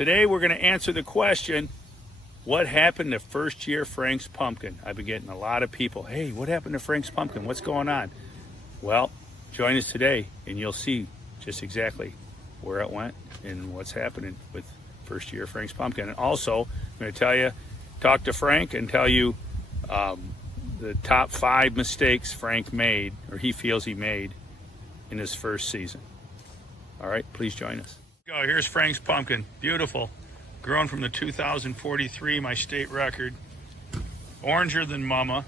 Today we're going to answer the question, what happened to first year Frank's pumpkin? I've been getting a lot of people, hey, what happened to Frank's pumpkin? What's going on? Well, join us today and you'll see just exactly where it went and what's happening with first year Frank's pumpkin. And also, I'm going to tell you, talk to Frank and tell you the top 5 mistakes Frank made, or he feels he made, in his first season. All right, please join us. Go. Here's Frank's pumpkin. Beautiful. Grown from the 2043, my state record. Oranger than Mama.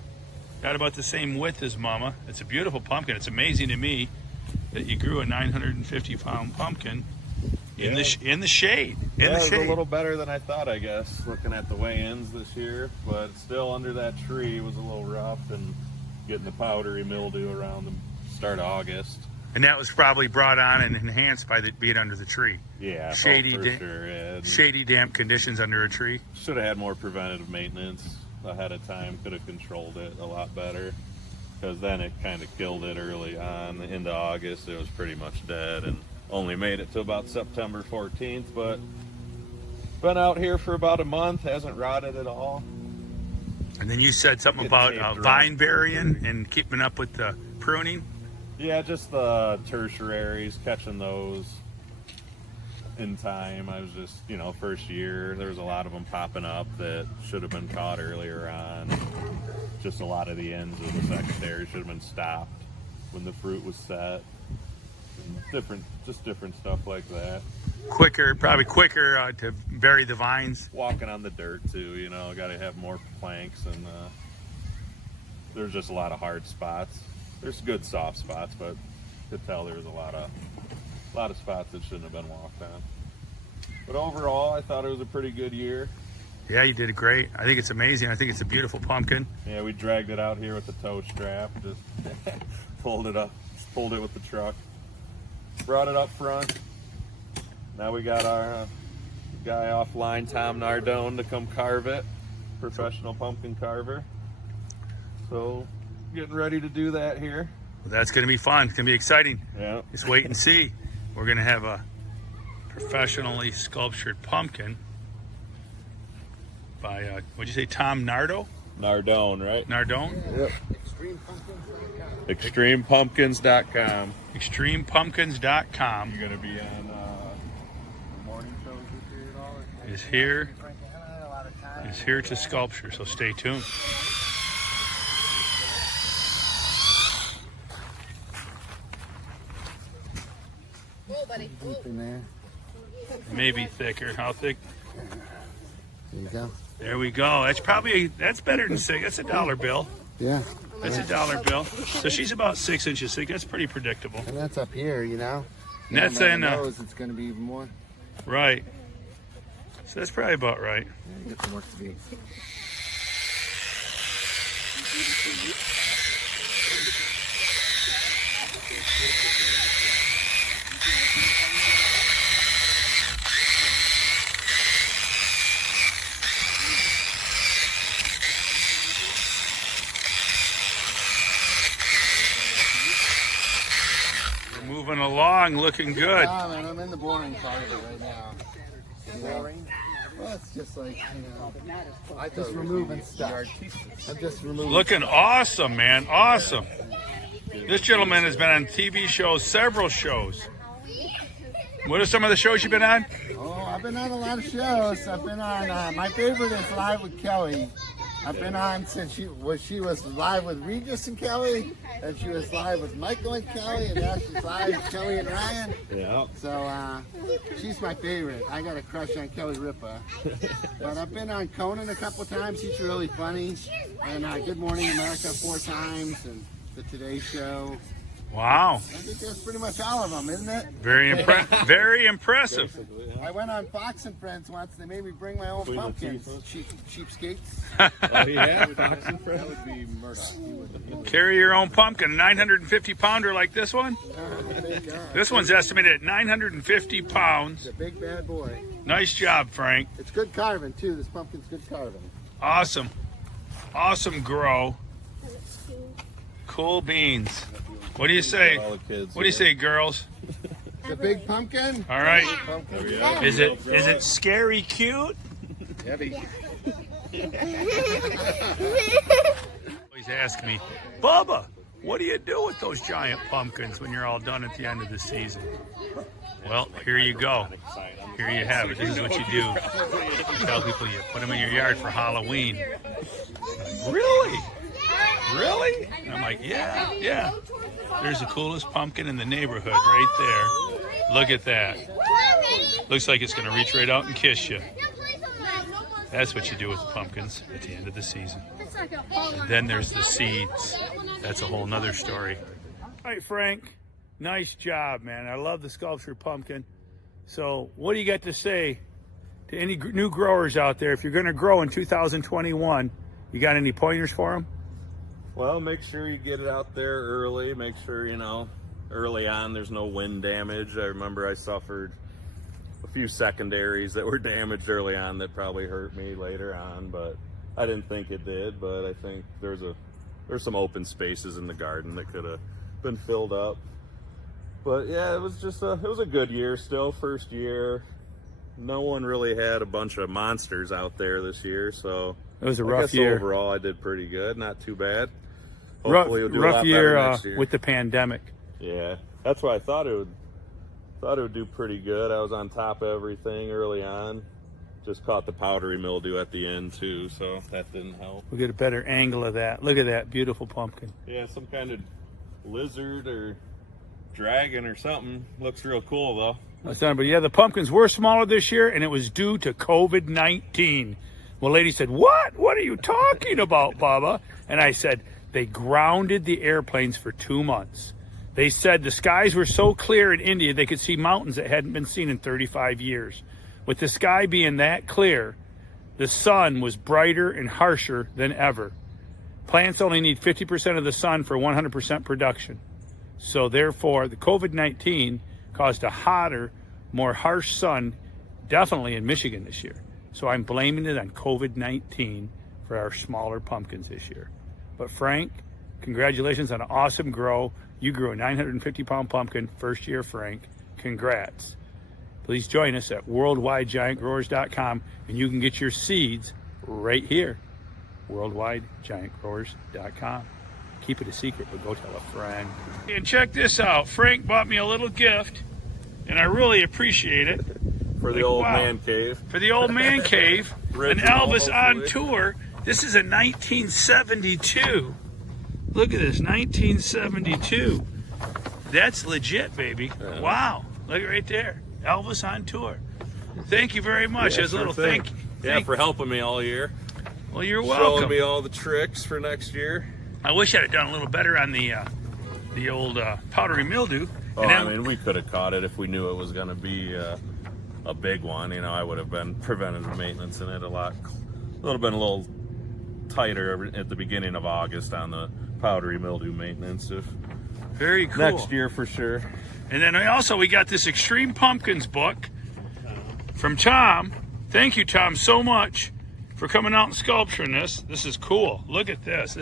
Got about the same width as Mama. It's a beautiful pumpkin. It's amazing to me that you grew a 950-pound pumpkin in the shade. In the shade. It's a little better than I thought, I guess, looking at the weigh-ins this year. But still, under that tree was a little rough, and getting the powdery mildew around the start of August. And that was probably brought on and enhanced by being under the tree. Yeah, shady, for sure. Yeah. Shady, damp conditions under a tree. Should have had more preventative maintenance ahead of time. Could have controlled it a lot better, because then it kind of killed it early on. Into August, it was pretty much dead, and only made it to about September 14th. But been out here for about a month, hasn't rotted at all. And then you said something about vine burying and keeping up with the pruning. Yeah, just the tertiaries, catching those in time. I was just, first year, there was a lot of them popping up that should have been caught earlier on. Just a lot of the ends of the secondary should have been stopped when the fruit was set. And different stuff like that. Probably quicker to bury the vines. Walking on the dirt too, got to have more planks, and there's just a lot of hard spots. There's good soft spots, but could tell there was a lot of spots that shouldn't have been walked on. But overall, I thought it was a pretty good year. Yeah, you did great. I think it's amazing. I think it's a beautiful pumpkin. Yeah, we dragged it out here with the tow strap, just pulled it with the truck, brought it up front. Now we got our guy offline, Tom Nardone, to come carve it, professional pumpkin carver. So getting ready to do that here. Well, that's going to be fun. It's going to be exciting. Yeah. Just wait and see. We're going to have a professionally sculptured pumpkin by, what'd you say, Tom Nardone, right? Nardone? Yep. Extremepumpkins.com. Extremepumpkins.com. You're going to be on morning shows this year at all? Is here to sculpture, so stay tuned. Deep in there. Maybe thicker. How thick? There you go. There we go. That's better than 6. That's a $1 bill. Yeah. That's a $1 bill. So she's about 6 inches thick. That's pretty predictable. And that's up here, And that's in it's going to be even more. Right. So that's probably about right. Yeah, you get some work to do. Moving along, looking good. Man, I'm in the boring part of it right now. Boring? Well, it's just like, I'm just removing stuff. I'm just removing Looking stuff. awesome, man. Awesome. This gentleman has been on TV shows, several shows. What are some of the shows you've been on? Oh, I've been on a lot of shows. I've been on, my favorite is Live with Kelly. I've been on since she was live with Regis and Kelly, and she was live with Michael and Kelly, and now she's live with Kelly and Ryan. Yeah. So she's my favorite. I got a crush on Kelly Ripa. But I've been on Conan a couple times. He's really funny. And Good Morning America 4 times, and the Today Show. Wow. I think that's pretty much all of them, isn't it? Very impressive. I went on Fox and Friends once. They made me bring my own pumpkins. Cheapskates. Oh, yeah? Fox and Friends? That would be murder. Carry your own pumpkin. 950 pounder like this one? This one's estimated at 950 pounds. It's a big bad boy. Nice job, Frank. It's good carving, too. This pumpkin's good carving. Awesome. Awesome grow. Cool beans. What do you say? All the kids What do you say, girls? the big pumpkin. All right. Pumpkin. Is it scary cute? Heavy. Always ask me, Bubba, what do you do with those giant pumpkins when you're all done at the end of the season? Well, here you go. Here you have it. This is what you do. You tell people you put them in your yard for Halloween. Like, really? Really? And I'm like, yeah. There's the coolest pumpkin in the neighborhood right there. Look at that. Looks like it's going to reach right out and kiss you. That's what you do with the pumpkins at the end of the season. And then there's the seeds. That's a whole nother story. All right, Frank. Nice job, man. I love the sculpture pumpkin. So what do you got to say to any new growers out there? If you're going to grow in 2021, you got any pointers for them? Well, make sure you get it out there early. Make sure, early on there's no wind damage. I remember I suffered a few secondaries that were damaged early on that probably hurt me later on, but I didn't think it did. But I think there's some open spaces in the garden that could have been filled up. But yeah, it was a good year still, first year. No one really had a bunch of monsters out there this year, so it was a rough year. Overall, I did pretty good, not too bad. Hopefully you'll do a lot rough better year, next year with the pandemic. Yeah, that's why I thought it would do pretty good. I was on top of everything early on. Just caught the powdery mildew at the end too, so that didn't help. We'll get a better angle of that. Look at that beautiful pumpkin. Yeah, some kind of lizard or dragon or something. Looks real cool though. But yeah, the pumpkins were smaller this year, and it was due to COVID-19. Well, lady said, "What? What are you talking about, Baba?" And I said, they grounded the airplanes for 2 months. They said the skies were so clear in India they could see mountains that hadn't been seen in 35 years. With the sky being that clear, the sun was brighter and harsher than ever. Plants only need 50% of the sun for 100% production. So therefore, the COVID-19 caused a hotter, more harsh sun, definitely in Michigan this year. So I'm blaming it on COVID-19 for our smaller pumpkins this year. But Frank, congratulations on an awesome grow. You grew a 950-pound pumpkin, first year, Frank. Congrats. Please join us at worldwidegiantgrowers.com, and you can get your seeds right here. worldwidegiantgrowers.com. Keep it a secret, but go tell a friend. And check this out. Frank bought me a little gift, and I really appreciate it. For the old man cave. For the old man cave. An Elvis on hopefully. tour. This is a 1972. Look at this, 1972. That's legit, baby. Yeah. Wow. Look right there. Elvis on tour. Thank you very much. Yeah, As a little thank you. Yeah, for helping me all year. Well, you're welcome. Showing me all the tricks for next year. I wish I'd have done a little better on the old powdery mildew. Oh, And then- I mean, we could have caught it if we knew it was going to be a big one. I would have been preventative maintenance in it a little tighter at the beginning of August on the powdery mildew maintenance. Very cool. Next year for sure. And then we got this Extreme Pumpkins book from Tom. Thank you, Tom, so much for coming out and sculpturing this. This is cool. Look at this.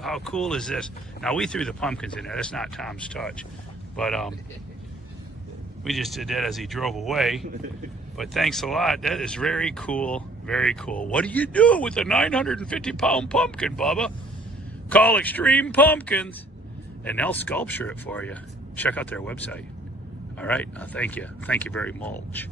How cool is this? Now, we threw the pumpkins in there. That's not Tom's touch. But we just did that as he drove away. But thanks a lot. That is very cool. Very cool. What do you do with a 950-pound pumpkin, Bubba? Call Extreme Pumpkins, and they'll sculpture it for you. Check out their website. All right. Thank you. Thank you very much.